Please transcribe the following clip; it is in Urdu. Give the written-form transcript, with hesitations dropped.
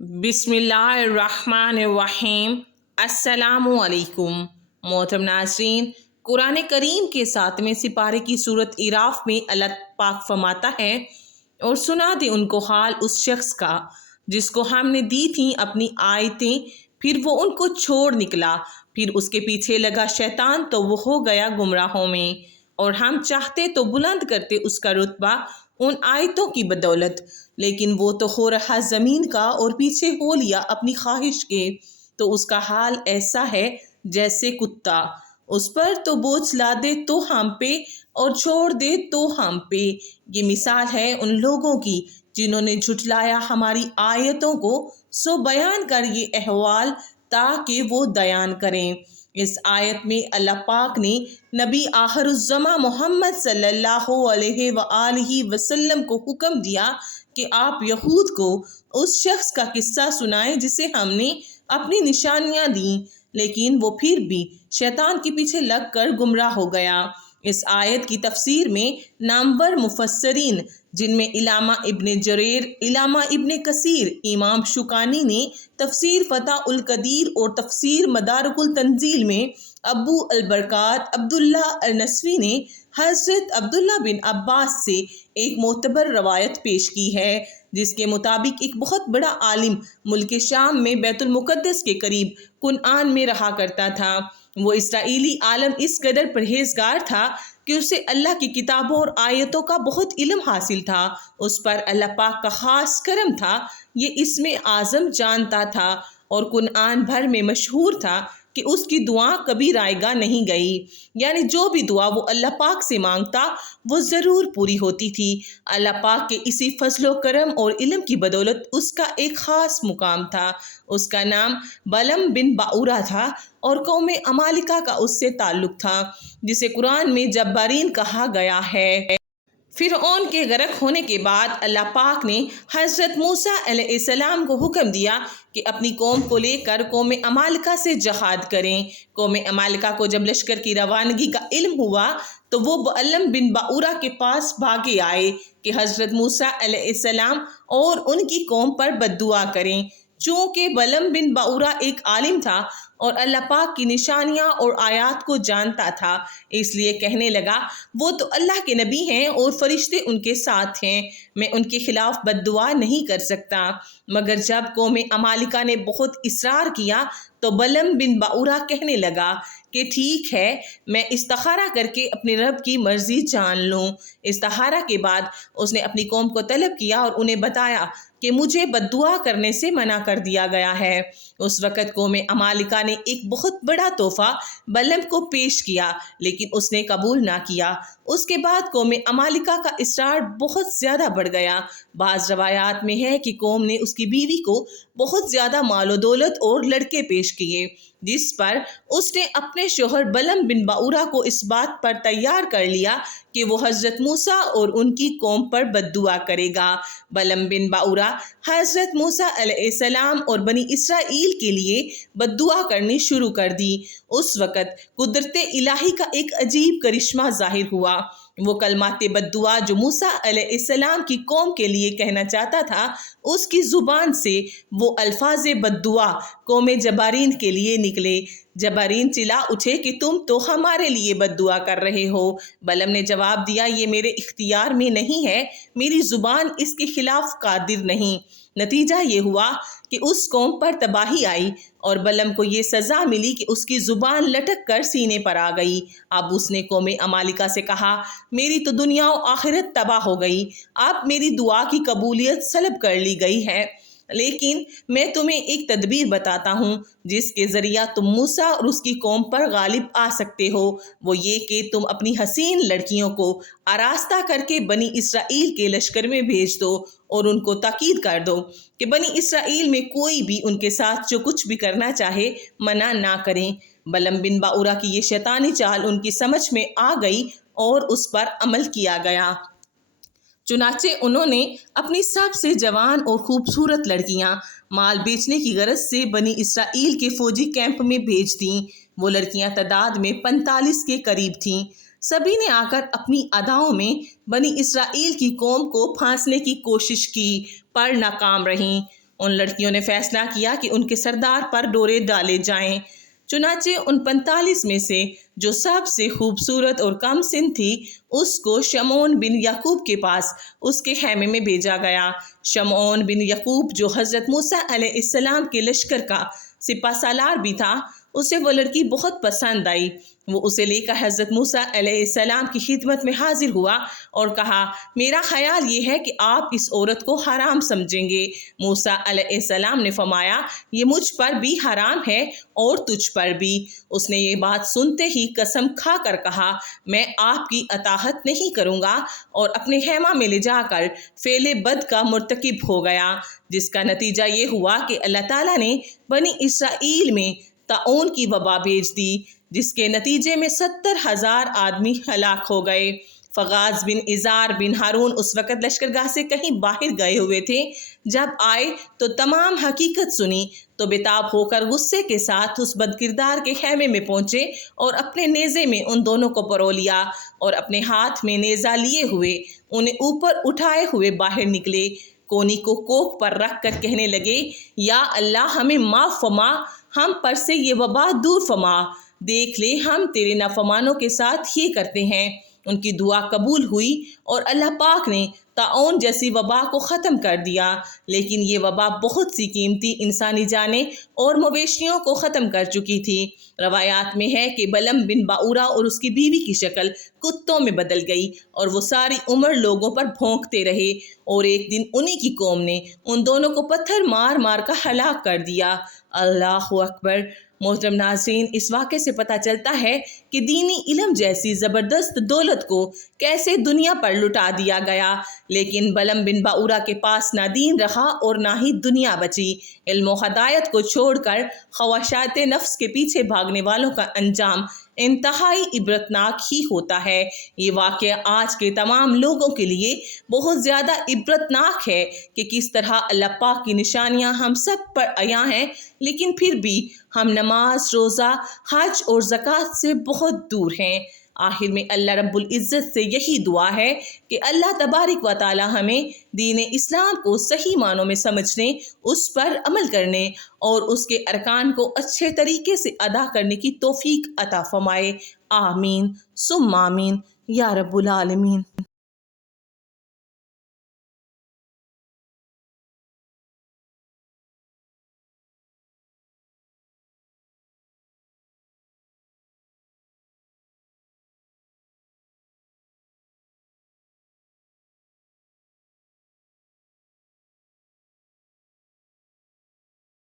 بسم اللہ الرحمن الرحیم۔ السلام علیکم محترم ناظرین، قرآن کریم کے 7ویں سپارے کی سورت اعراف میں اللہ پاک فرماتا ہے، اور سنا دے ان کو حال اس شخص کا جس کو ہم نے دی تھیں اپنی آیتیں، پھر وہ ان کو چھوڑ نکلا، پھر اس کے پیچھے لگا شیطان تو وہ ہو گیا گمراہوں میں، اور ہم چاہتے تو بلند کرتے اس کا رتبہ ان آیتوں کی بدولت، لیکن وہ تو ہو رہا زمین کا اور پیچھے ہو لیا اپنی خواہش کے، تو اس کا حال ایسا ہے جیسے کتا، اس پر تو بوجھ لا دے تو ہم پہ اور چھوڑ دے تو ہم پہ۔ یہ مثال ہے ان لوگوں کی جنہوں نے جھٹلایا ہماری آیتوں کو، سو بیان کر یہ احوال تاکہ وہ دیان کریں۔ اس آیت میں اللہ پاک نے نبی آخر الزماں محمد صلی اللہ علیہ وآلہ وسلم کو حکم دیا کہ آپ یہود کو اس شخص کا قصہ سنائیں جسے ہم نے اپنی نشانیاں دیں، لیکن وہ پھر بھی شیطان کے پیچھے لگ کر گمراہ ہو گیا۔ اس آیت کی تفسیر میں نامور مفسرین، جن میں علامہ ابن جریر، علامہ ابن کثیر، امام شوکانی نے تفسیر فتح القدیر اور تفسیر مدارک التنزیل میں ابو البرکات عبداللہ النسوی نے حضرت عبداللہ بن عباس سے ایک معتبر روایت پیش کی ہے، جس کے مطابق ایک بہت بڑا عالم ملک شام میں بیت المقدس کے قریب کنعان میں رہا کرتا تھا۔ وہ اسرائیلی عالم اس قدر پرہیزگار تھا کہ اسے اللہ کی کتابوں اور آیتوں کا بہت علم حاصل تھا، اس پر اللہ پاک کا خاص کرم تھا، یہ اسم اعظم جانتا تھا، اور کنعان بھر میں مشہور تھا کہ اس کی دعا کبھی رائگاں نہیں گئی، یعنی جو بھی دعا وہ اللہ پاک سے مانگتا وہ ضرور پوری ہوتی تھی۔ اللہ پاک کے اسی فضل و کرم اور علم کی بدولت اس کا ایک خاص مقام تھا۔ اس کا نام بلم بن باورا تھا اور قوم عمالقہ کا اس سے تعلق تھا، جسے قرآن میں جبارین کہا گیا ہے۔ فرعون کے غرق ہونے کے بعد اللہ پاک نے حضرت موسیٰ علیہ السلام کو حکم دیا کہ اپنی قوم کو لے کر قوم عمالقہ سے جہاد کریں۔ قوم عمالقہ کو جب لشکر کی روانگی کا علم ہوا تو وہ بلم بن باورا کے پاس بھاگے آئے کہ حضرت موسیٰ علیہ السلام اور ان کی قوم پر بد دعا کریں۔ چونکہ بلم بن باورا ایک عالم تھا اور اللہ پاک کی نشانیاں اور آیات کو جانتا تھا، اس لیے کہنے لگا، وہ تو اللہ کے نبی ہیں اور فرشتے ان کے ساتھ ہیں، میں ان کے خلاف بد دعا نہیں کر سکتا۔ مگر جب قوم عمالقہ نے بہت اصرار کیا تو بلم بن باورا کہنے لگا کہ ٹھیک ہے، میں استخارہ کر کے اپنے رب کی مرضی جان لوں۔ استخارہ کے بعد اس نے اپنی قوم کو طلب کیا اور انہیں بتایا کہ مجھے بد دعا کرنے سے منع کر دیا گیا ہے۔ اس وقت قوم عمالقہ نے ایک بہت بڑا تحفہ بلم کو پیش کیا، لیکن اس نے قبول نہ کیا۔ اس کے بعد قوم عمالقہ کا اصرار بہت زیادہ بڑھ گیا۔ بعض روایات میں ہے کہ قوم نے اس کی بیوی کو بہت زیادہ مال و دولت اور لڑکے پیش کیے، جس پر اس نے اپنے شوہر بلم بن باورا کو اس بات پر تیار کر لیا کہ وہ حضرت موسیٰ اور ان کی قوم پر بد دعا کرے گا۔ بلم بن باورا حضرت موسیٰ علیہ السلام اور بنی اسرائیل کے لیے بد دعا کرنی شروع کر دی۔ اس وقت قدرت الہی کا ایک عجیب کرشمہ ظاہر ہوا۔ وہ کلمات بد دعا جو موسیٰ علیہ السلام کی قوم کے لیے کہنا چاہتا تھا، اس کی زبان سے وہ الفاظ بد دعا قوم جبارین کے لیے نکلے۔ جبارین چلا اٹھے کہ تم تو ہمارے لیے بد دعا کر رہے ہو۔ بلم نے جواب دیا، یہ میرے اختیار میں نہیں ہے، میری زبان اس کے خلاف قادر نہیں۔ نتیجہ یہ ہوا کہ اس قوم پر تباہی آئی اور بلم کو یہ سزا ملی کہ اس کی زبان لٹک کر سینے پر آ گئی۔ اب اس نے قوم عمالقہ سے کہا، میری تو دنیا و آخرت تباہ ہو گئی، اب میری دعا کی قبولیت سلب کر لی گئی ہے، لیکن میں تمہیں ایک تدبیر بتاتا ہوں جس کے ذریعہ تم موسیٰ اور اس کی قوم پر غالب آ سکتے ہو۔ وہ یہ کہ تم اپنی حسین لڑکیوں کو آراستہ کر کے بنی اسرائیل کے لشکر میں بھیج دو اور ان کو تاکید کر دو کہ بنی اسرائیل میں کوئی بھی ان کے ساتھ جو کچھ بھی کرنا چاہے منع نہ کریں۔ بلم بن باورا کی یہ شیطانی چال ان کی سمجھ میں آ گئی اور اس پر عمل کیا گیا۔ چنانچہ انہوں نے اپنی سب سے جوان اور خوبصورت لڑکیاں مال بیچنے کی غرض سے بنی اسرائیل کے فوجی کیمپ میں بھیج دیں۔ وہ لڑکیاں تعداد میں 45 کے قریب تھیں۔ سبھی نے آ کر اپنی اداؤں میں بنی اسرائیل کی قوم کو پھانسنے کی کوشش کی، پر ناکام رہیں۔ ان لڑکیوں نے فیصلہ کیا کہ ان کے سردار پر ڈورے ڈالے جائیں۔ چنانچہ ان 45 میں سے جو سب سے خوبصورت اور کم سن تھی، اس کو شمعون بن یعقوب کے پاس اس کے خیمے میں بھیجا گیا۔ شمعون بن یعقوب جو حضرت موسیٰ علیہ السلام کے لشکر کا سپہ سالار بھی تھا، اسے وہ لڑکی بہت پسند آئی۔ وہ اسے لے کر حضرت موسیٰ علیہ السلام کی خدمت میں حاضر ہوا اور کہا، میرا خیال یہ ہے کہ آپ اس عورت کو حرام سمجھیں گے۔ موسیٰ علیہ السلام نے فرمایا، یہ مجھ پر بھی حرام ہے اور تجھ پر بھی۔ اس نے یہ بات سنتے ہی قسم کھا کر کہا، میں آپ کی اطاعت نہیں کروں گا، اور اپنے خیمہ میں لے جا کر فعل بد کا مرتکب ہو گیا، جس کا نتیجہ یہ ہوا کہ اللہ تعالیٰ نے بنی اسرائیل میں طاعون کی وبا بھیج دی، جس کے نتیجے میں 70,000 آدمی ہلاک ہو گئے۔ فغاز بن ازار بن ہارون اس وقت لشکرگاہ سے کہیں باہر گئے ہوئے تھے۔ جب آئے تو تمام حقیقت سنی تو بےتاب ہو کر غصے کے ساتھ اس بد کردار کے خیمے میں پہنچے اور اپنے نیزے میں ان دونوں کو پرو لیا، اور اپنے ہاتھ میں نیزہ لیے ہوئے انہیں اوپر اٹھائے ہوئے باہر نکلے۔ کونی کو کوکھ پر رکھ کر کہنے لگے، یا اللہ ہمیں معاف فرما، ہم پر سے یہ وبا دور فرما، دیکھ لے ہم تیرے نافرمانوں کے ساتھ یہ کرتے ہیں۔ ان کی دعا قبول ہوئی اور اللہ پاک نے طاعون جیسی وبا کو ختم کر دیا، لیکن یہ وبا بہت سی قیمتی انسانی جانیں اور مویشیوں کو ختم کر چکی تھی۔ روایات میں ہے کہ بلم بن باورا اور اس کی بیوی کی شکل کتوں میں بدل گئی اور وہ ساری عمر لوگوں پر بھونکتے رہے، اور ایک دن انہی کی قوم نے ان دونوں کو پتھر مار مار کر ہلاک کر دیا۔ اللہ اکبر۔ محترم ناظرین، اس واقعے سے پتہ چلتا ہے کہ دینی علم جیسی زبردست دولت کو کیسے دنیا پر لٹا دیا گیا، لیکن بلم بن باورا کے پاس نہ دین رہا اور نہ ہی دنیا بچی۔ علم و ہدایت کو چھوڑ کر خواہشات نفس کے پیچھے بھاگنے والوں کا انجام انتہائی عبرتناک ہی ہوتا ہے۔ یہ واقعہ آج کے تمام لوگوں کے لیے بہت زیادہ عبرتناک ہے کہ کس طرح اللہ پاک کی نشانیاں ہم سب پر عیاں ہیں، لیکن پھر بھی ہم نماز، روزہ، حج اور زکوٰۃ سے بہت دور ہیں۔ آخر میں اللہ رب العزت سے یہی دعا ہے کہ اللہ تبارک و تعالی ہمیں دین اسلام کو صحیح معنوں میں سمجھنے، اس پر عمل کرنے اور اس کے ارکان کو اچھے طریقے سے ادا کرنے کی توفیق عطا فرمائے۔ آمین ثم آمین یا رب العالمین۔